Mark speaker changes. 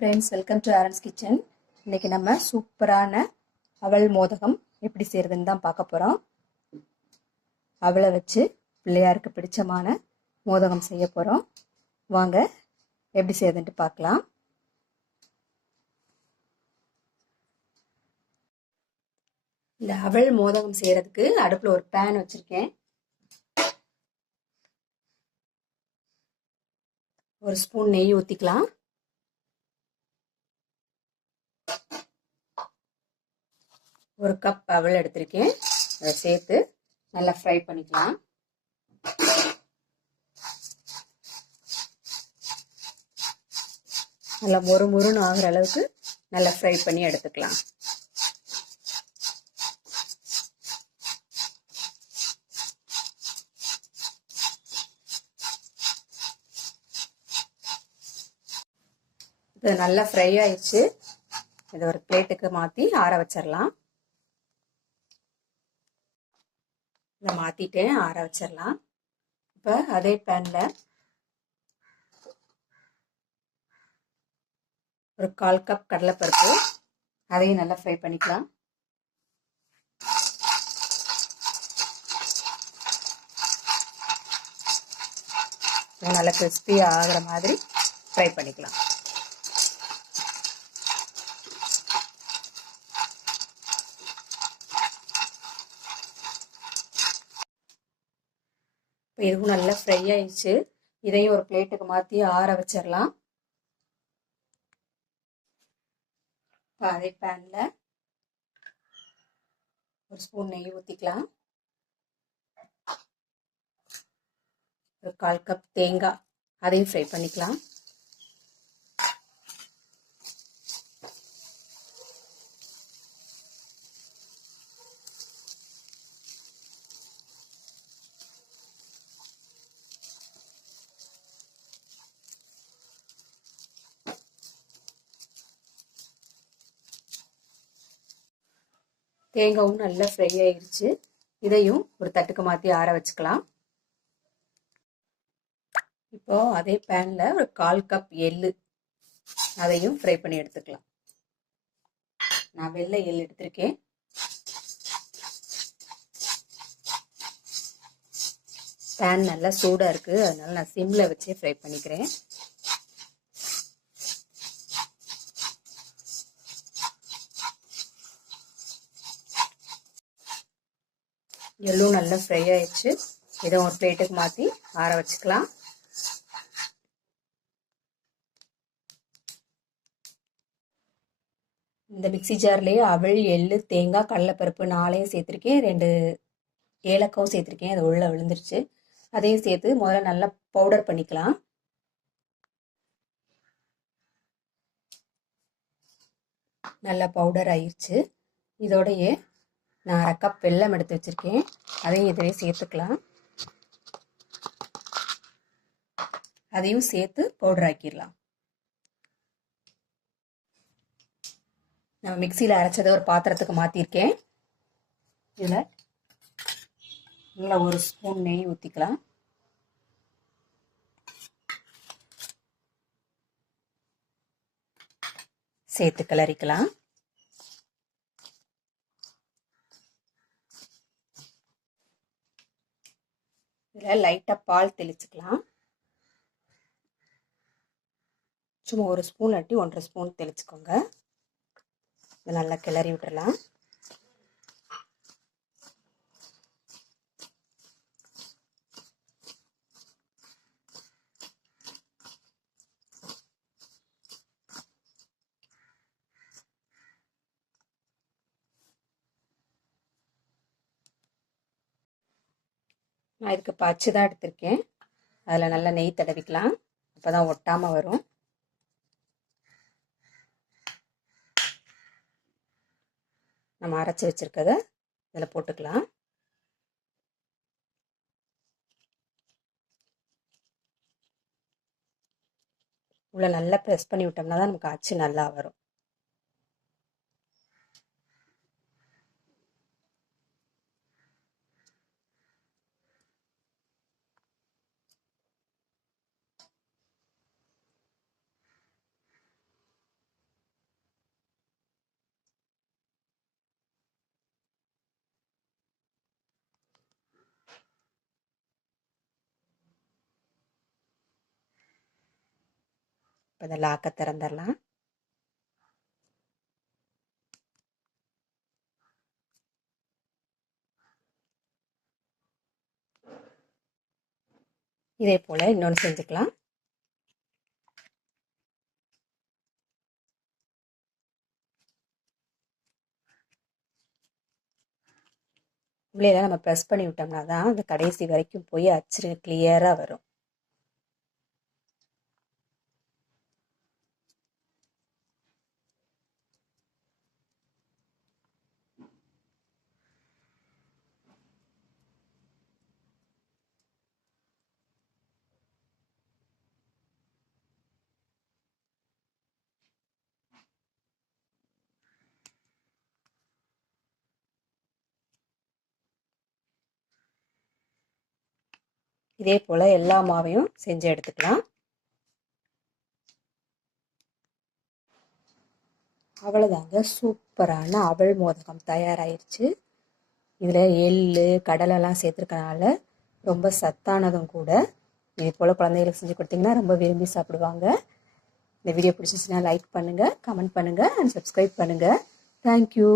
Speaker 1: Friends welcome to Aaron's kitchen இன்னைக்கு நம்ம சூப்பரான அவள் மோதகம் எப்படி செய்கிறதுன்னு தான் பார்க்க போகிறோம் அவளை வச்சு பிள்ளையாருக்கு பிடிச்சமான மோதகம் செய்ய போகிறோம் வாங்க எப்படி செய்யறதுன்ட்டு பார்க்கலாம். இந்த அவள் மோதகம் செய்கிறதுக்கு அடுப்பில் ஒரு பேன் வச்சுருக்கேன். ஒரு ஸ்பூன் நெய் ஊற்றிக்கலாம் ஒரு கப் அவல் எடுத்திருக்கேன். அதை சேர்த்து நல்லா ஃப்ரை பண்ணிக்கலாம். நல்லா மொறு மொறுன்னு ஆகிற அளவுக்கு நல்லா ஃப்ரை பண்ணி எடுத்துக்கலாம். இது நல்லா ஃப்ரை ஆயிடுச்சு. இதை ஒரு பிளேட்டுக்கு மாற்றி ஆற வச்சிடலாம் மாற்றிட்டேன் ஆற வச்சிடலாம் இப்போ அதே பேனில் ஒரு கால் கப் கடலைப்பருப்பு அதையும் நல்லா ஃப்ரை பண்ணிக்கலாம். நல்லா கிறிஸ்பியாக ஆகிற மாதிரி ஃப்ரை பண்ணிக்கலாம். இதுவும் நல்லா ஃப்ரை ஆயிடுச்சு. இதையும் ஒரு பிளேட்டுக்கு மாற்றி ஆற வச்சிடலாம் அதே பேனில் ஒரு ஸ்பூன் நெய் ஊற்றிக்கலாம் ஒரு கால் கப் தேங்காய் அதையும் ஃப்ரை பண்ணிக்கலாம். தேங்காவும் நல்லா ஃப்ரை ஆயிடுச்சு இதையும் ஒரு தட்டுக்கு மாற்றி ஆற வச்சுக்கலாம். இப்போ அதே பேனில் ஒரு கால் கப் எள்ளு. அதையும் ஃப்ரை பண்ணி எடுத்துக்கலாம். நான் வெள்ளை எள் எடுத்திருக்கேன். பேன் நல்லா சூடாக இருக்குது அதனால நான் சிம்மில் வச்சே ஃப்ரை பண்ணிக்கிறேன். எள்ளும் நல்லா ஃப்ரை ஆயிடுச்சு. இதை ஒரு பிளேட்டுக்கு மாற்றி ஆற வச்சுக்கலாம். இந்த மிக்சி ஜார்லேயே அவள் எள்ளு தேங்காய் கடலைப்பருப்பு நாளையும் சேர்த்துருக்கேன். ரெண்டு ஏலக்காவும் சேர்த்துருக்கேன். அது உள்ளே விழுந்துருச்சு. அதையும் சேர்த்து முதல்ல நல்லா பவுடர் பண்ணிக்கலாம். நல்லா பவுடர் ஆயிடுச்சு இதோடையே நான் அரை கப் வெல்லம் எடுத்து வச்சுருக்கேன். அதையும் இதிலே சேர்த்துக்கலாம். அதையும் சேர்த்து பவுடர் ஆக்கிடலாம். நம்ம மிக்சியில் அரைச்சதை ஒரு பாத்திரத்துக்கு மாற்றிருக்கேன் இதில் நல்லா ஒரு ஸ்பூன் நெய் ஊற்றிக்கலாம் சேர்த்து கிளறிக்கலாம். இதில் லைட்டாக பால் தெளிச்சுக்கலாம். சும்மா ஒரு ஸ்பூன் அட்டி ஒன்றரை ஸ்பூன் தெளிச்சுக்கோங்க. இதை நல்லா கிளறி விட்டுடலாம் நான் இதுக்கு பச்சு தான் எடுத்திருக்கேன். அதில் நல்லா நெய் தடவிக்கலாம். அப்போ தான் ஒட்டாமல் வரும். நம்ம அரைச்சி வச்சுருக்கத இதில் போட்டுக்கலாம். உள்ள நல்லா ப்ரெஸ் பண்ணி விட்டோம்னா தான் நமக்கு அச்சு நல்லா வரும். இப்போ இந்த லாக்கை திறந்துடலாம். இதே போல் இன்னொன்று செஞ்சுக்கலாம். உள்ளே நம்ம ப்ரெஸ் பண்ணி விட்டோம்னா தான் அந்த கடைசி வரைக்கும் போய் அச்சு கிளியராக வரும். இதே போல் எல்லா மாவையும் செஞ்சு எடுத்துக்கலாம். அவ்வளோதாங்க சூப்பரான அவள் மோதகம் தயாராகிருச்சு இதில் எள் கடலைலாம் சேர்த்துருக்கனால ரொம்ப சத்தானதும் கூட. இதே போல் குழந்தைகளுக்கு செஞ்சு கொடுத்தீங்கன்னா ரொம்ப விரும்பி சாப்பிடுவாங்க. இந்த வீடியோ பிடிச்சிச்சுன்னா லைக் பண்ணுங்கள் கமெண்ட் பண்ணுங்கள் அண்ட் சப்ஸ்கிரைப் பண்ணுங்கள் தேங்க்யூ